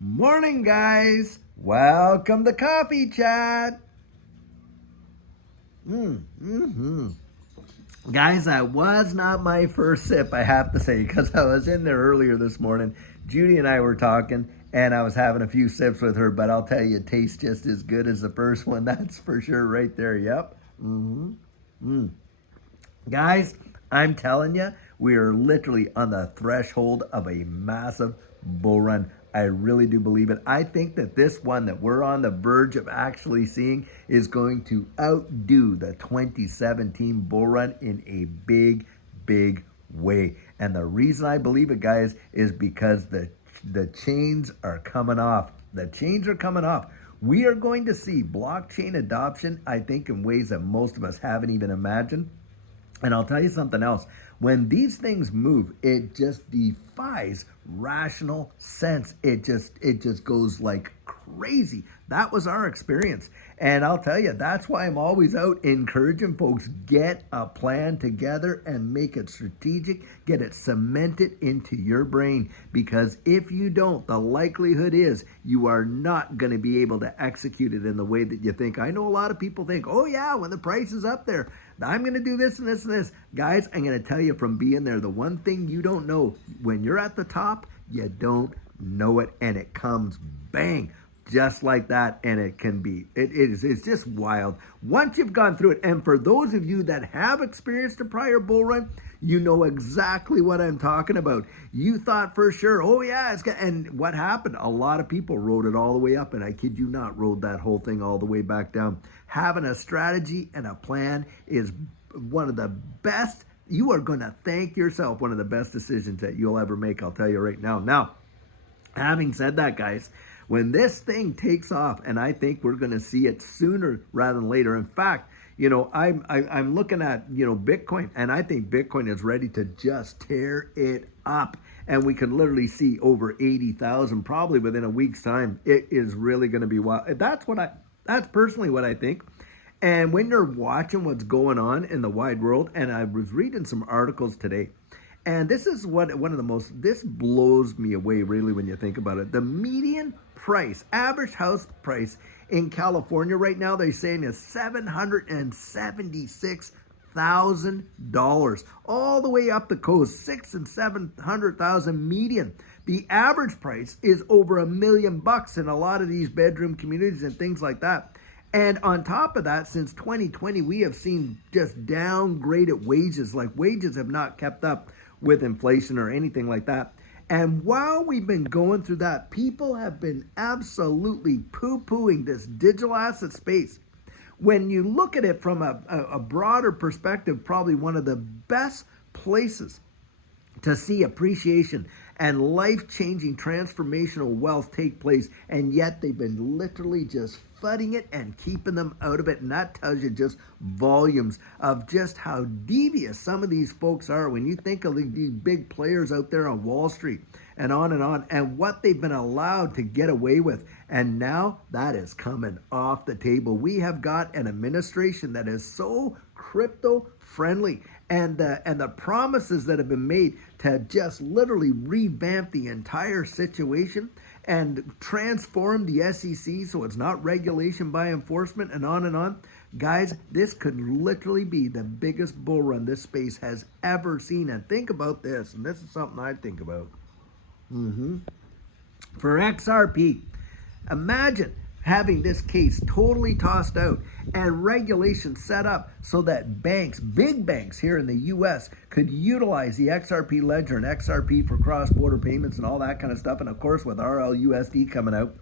Morning, guys. Welcome to Coffee Chat. Guys, that was not my first sip, I have to say, because I was in there earlier this morning. Judy and I were talking, and I was having a few sips with her, but I'll tell you, it tastes just as good as the first one. That's for sure, right there. Yep. Guys, I'm telling you, we are literally on the threshold of a massive bull run. I really do believe it. I think that this one that we're on the verge of actually seeing is going to outdo the 2017 bull run in a big, big way. And the reason I believe it, guys, is because the chains are coming off. The chains are coming off. We are going to see blockchain adoption, I think, in ways that most of us haven't even imagined. And I'll tell you something else. When these things move, it just defies rational sense. It just goes like crazy. That was our experience. And I'll tell you, that's why I'm always out encouraging folks, get a plan together and make it strategic, get it cemented into your brain. Because if you don't, the likelihood is you are not going to be able to execute it in the way that you think. I know a lot of people think, oh yeah, when the price is up there, I'm going to do this and this and this. Guys, I'm going to tell you from being there, the one thing you don't know, when you're at the top, you don't know it, and it comes bang, just like that. And it can be, it's just wild once you've gone through it. And for those of you that have experienced a prior bull run, you know exactly what I'm talking about. You thought for sure, oh yeah, and what happened? A lot of people rode it all the way up, and I kid you not, rode that whole thing all the way back down. Having a strategy and a plan is one of the best. You are going to thank yourself, one of the best decisions that you'll ever make, I'll tell you right now. Now, having said that, guys, when this thing takes off, and I think we're going to see it sooner rather than later. In fact, I'm looking at Bitcoin, and I think Bitcoin is ready to just tear it up, and we could literally see over 80,000 probably within a week's time. It is really going to be wild. That's personally what I think. And when you're watching what's going on in the wide world, and I was reading some articles today, and this is this blows me away really when you think about it. The median price, average house price in California right now, they're saying is $776,000, all the way up the coast, 600,000 and 700,000 median. The average price is over $1 million in a lot of these bedroom communities and things like that. And on top of that, since 2020, we have seen just downgraded wages. Like, wages have not kept up with inflation or anything like that. And while we've been going through that, people have been absolutely poo-pooing this digital asset space. When you look at it from a broader perspective, probably one of the best places to see appreciation and life-changing transformational wealth take place, and yet they've been literally just flooding it and keeping them out of it. And that tells you just volumes of just how devious some of these folks are when you think of these big players out there on Wall Street and on, and what they've been allowed to get away with. And now that is coming off the table. We have got an administration that is so crypto friendly, and the promises that have been made to just literally revamp the entire situation and transform the SEC so it's not regulation by enforcement, and on. Guys, this could literally be the biggest bull run this space has ever seen. And think about this, and this is something I think about. For XRP, imagine having this case totally tossed out and regulations set up so that banks, big banks here in the US, could utilize the XRP ledger and XRP for cross-border payments and all that kind of stuff. And of course, with RLUSD coming out,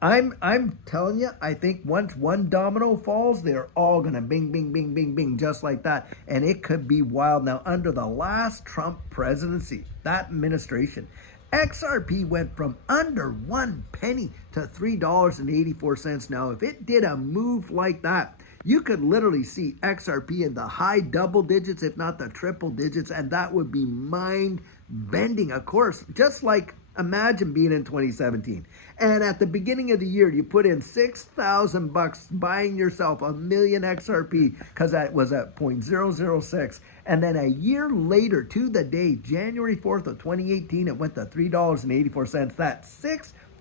I'm telling you, I think once one domino falls, they're all gonna bing, bing, bing, bing, bing, just like that. And it could be wild. Now, under the last Trump presidency, that administration, XRP went from under 1 penny to $3.84. Now, if it did a move like that, you could literally see XRP in the high double digits, if not the triple digits, and that would be mind bending. Of course, just like imagine being in 2017, and at the beginning of the year, you put in $6,000 buying yourself a million XRP because that was at 0.006. And then a year later, to the day, January 4th of 2018, it went to $3.84. That's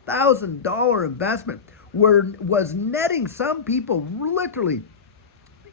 $6,000 investment was netting some people literally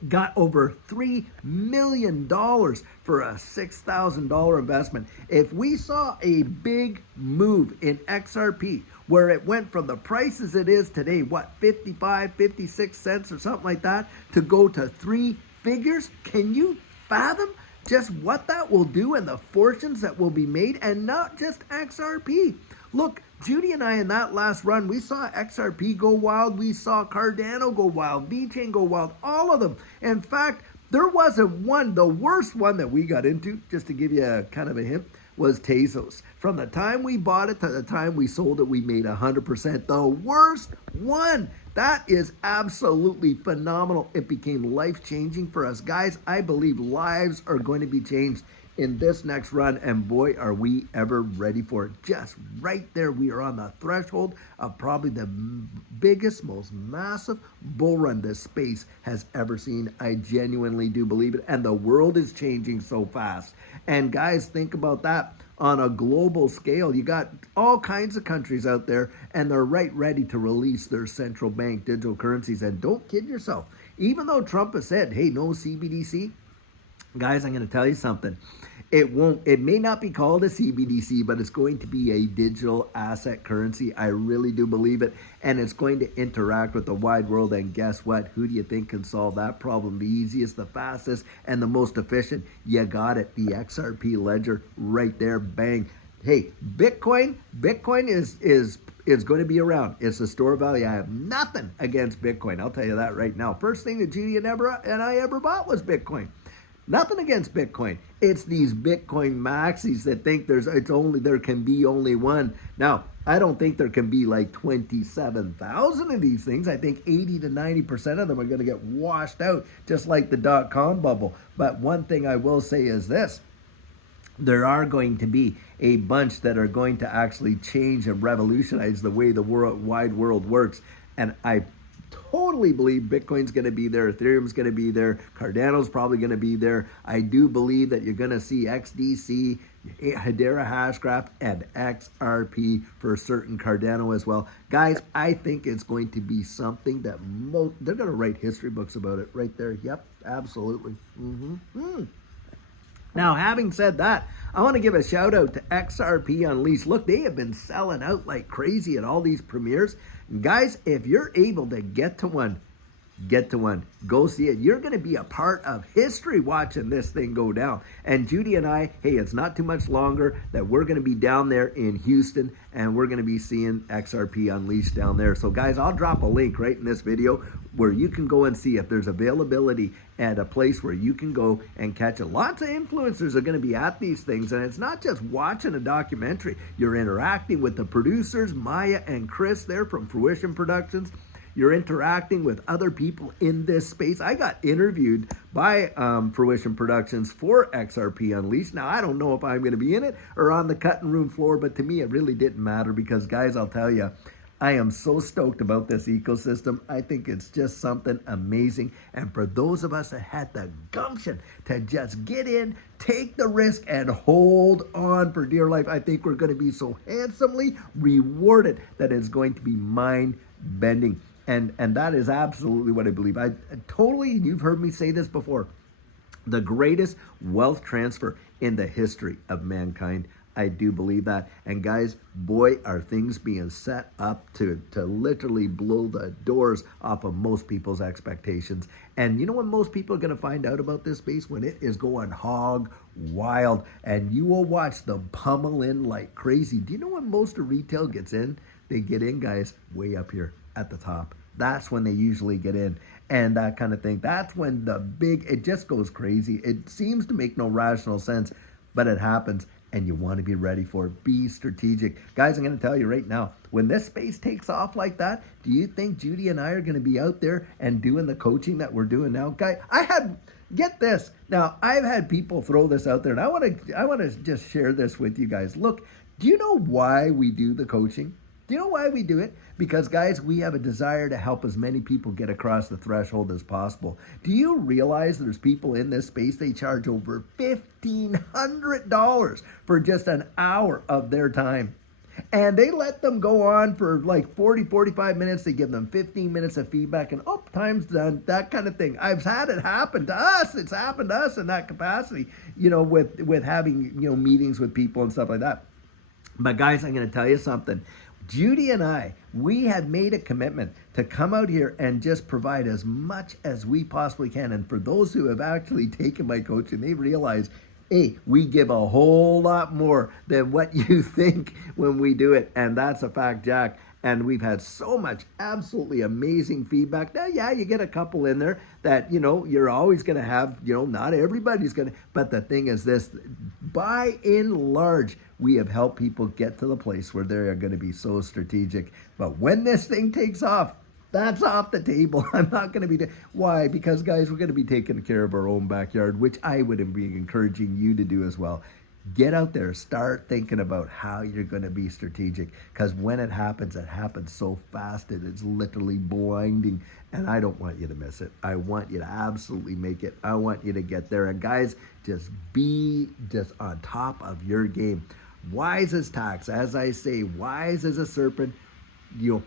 got over $3 million for a $6,000 investment. If we saw a big move in XRP where it went from the prices it is today, what, 55, 56 cents or something like that, to go to three figures, can you fathom just what that will do and the fortunes that will be made? And not just XRP. Look, Judy and I in that last run, we saw XRP go wild, we saw Cardano go wild, VeChain go wild, all of them. In fact, there wasn't one, the worst one that we got into, just to give you a kind of a hint, was Tezos. From the time we bought it to the time we sold it, we made 100%. The worst one. That is absolutely phenomenal. It became life-changing for us. Guys, I believe lives are going to be changed in this next run, and boy, are we ever ready for it. Just right there, we are on the threshold of probably the biggest, most massive bull run this space has ever seen. I genuinely do believe it, and the world is changing so fast. And guys, think about that. On a global scale, you got all kinds of countries out there, and they're right ready to release their central bank digital currencies. And don't kid yourself, even though Trump has said, hey, no CBDC, guys, I'm going to tell you something. It may not be called a CBDC, but it's going to be a digital asset currency. I really do believe it. And it's going to interact with the wide world. And guess what? Who do you think can solve that problem the easiest, the fastest, and the most efficient? You got it. The XRP ledger right there. Bang. Hey, Bitcoin is going to be around. It's a store of value. I have nothing against Bitcoin. I'll tell you that right now. First thing that Judy and I ever bought was Bitcoin. Nothing against Bitcoin. It's these Bitcoin maxis that think there can be only one. Now, I don't think there can be like 27,000 of these things. I think 80 to 90% of them are going to get washed out, just like the dot-com bubble. But one thing I will say is this. There are going to be a bunch that are going to actually change and revolutionize the way the wide world works. And I totally believe Bitcoin's going to be there, Ethereum's going to be there, Cardano's probably going to be there. I do believe that you're going to see XDC, Hedera Hashgraph, and XRP for certain Cardano as well. Guys, I think it's going to be something that they're going to write history books about it right there. Yep, absolutely. Now, having said that, I want to give a shout out to XRP Unleashed. Look, they have been selling out like crazy at all these premieres. Guys, if you're able to get to one, go see it. You're going to be a part of history watching this thing go down. And Judy and I, hey, it's not too much longer that we're going to be down there in Houston, and we're going to be seeing XRP Unleashed down there. So guys, I'll drop a link right in this video where you can go and see if there's availability at a place where you can go and catch it. Lots of influencers are going to be at these things, and it's not just watching a documentary. You're interacting with the producers, Maya and Chris there from Fruition Productions. You're interacting with other people in this space. I got interviewed by Fruition Productions for XRP Unleashed. Now, I don't know if I'm going to be in it or on the cutting room floor, but to me, it really didn't matter because, guys, I'll tell you, I am so stoked about this ecosystem. I think it's just something amazing. And for those of us that had the gumption to just get in, take the risk, and hold on for dear life, I think we're going to be so handsomely rewarded that it's going to be mind-bending. And that is absolutely what I believe. I totally, you've heard me say this before, the greatest wealth transfer in the history of mankind. I do believe that. And guys, boy, are things being set up to literally blow the doors off of most people's expectations. And you know when most people are going to find out about this space? When it is going hog wild. And you will watch them pummel in like crazy. Do you know when most of retail gets in? They get in, guys, way up here at the top. That's when they usually get in. And that kind of thing. That's when it just goes crazy. It seems to make no rational sense, but it happens. And you want to be ready for it. Be strategic. Guys, I'm going to tell you right now, when this space takes off like that, do you think Judy and I are going to be out there and doing the coaching that we're doing now? Guys, get this. Now, I've had people throw this out there, and I want to just share this with you guys. Look, do you know why we do the coaching? Do you know why we do it? Because, guys, we have a desire to help as many people get across the threshold as possible. Do you realize there's people in this space, they charge over $1,500 for just an hour of their time? And they let them go on for like 40, 45 minutes. They give them 15 minutes of feedback and, oh, time's done, that kind of thing. I've had it happen to us. It's happened to us in that capacity, with having, meetings with people and stuff like that. But guys, I'm going to tell you something. Judy and I, we had made a commitment to come out here and just provide as much as we possibly can. And for those who have actually taken my coaching, they realize, hey, we give a whole lot more than what you think when we do it. And that's a fact, Jack. And we've had so much absolutely amazing feedback. Now, yeah, you get a couple in there that, you're always going to have, not everybody's going to. But the thing is this, by and large, we have helped people get to the place where they are going to be so strategic. But when this thing takes off, that's off the table. I'm not going to be. Why? Because, guys, we're going to be taking care of our own backyard, which I would be encouraging you to do as well. Get out there. Start thinking about how you're going to be strategic. Because when it happens so fast. It is literally blinding. And I don't want you to miss it. I want you to absolutely make it. I want you to get there. And, guys, just be just on top of your game. Wise as tax. As I say, wise as a serpent,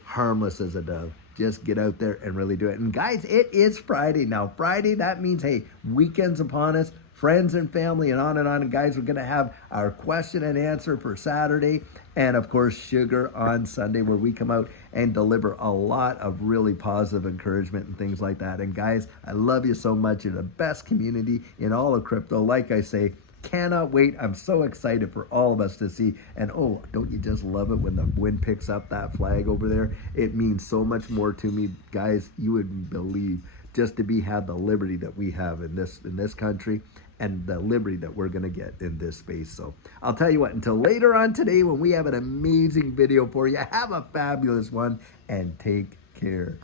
harmless as a dove. Just get out there and really do it. And guys, it is Friday now. Friday, that means, hey, weekend's upon us, friends and family, and on and on. And guys, we're going to have our question and answer for Saturday. And of course, Sugar on Sunday, where we come out and deliver a lot of really positive encouragement and things like that. And guys, I love you so much. You're the best community in all of crypto. Like I say, cannot wait. I'm so excited for all of us to see. And oh, don't you just love it when the wind picks up that flag over there? It means so much more to me, guys. You wouldn't believe just to have the liberty that we have in this country, and the liberty that we're going to get in this space. So I'll tell you what, until later on today when we have an amazing video for you, have a fabulous one and take care.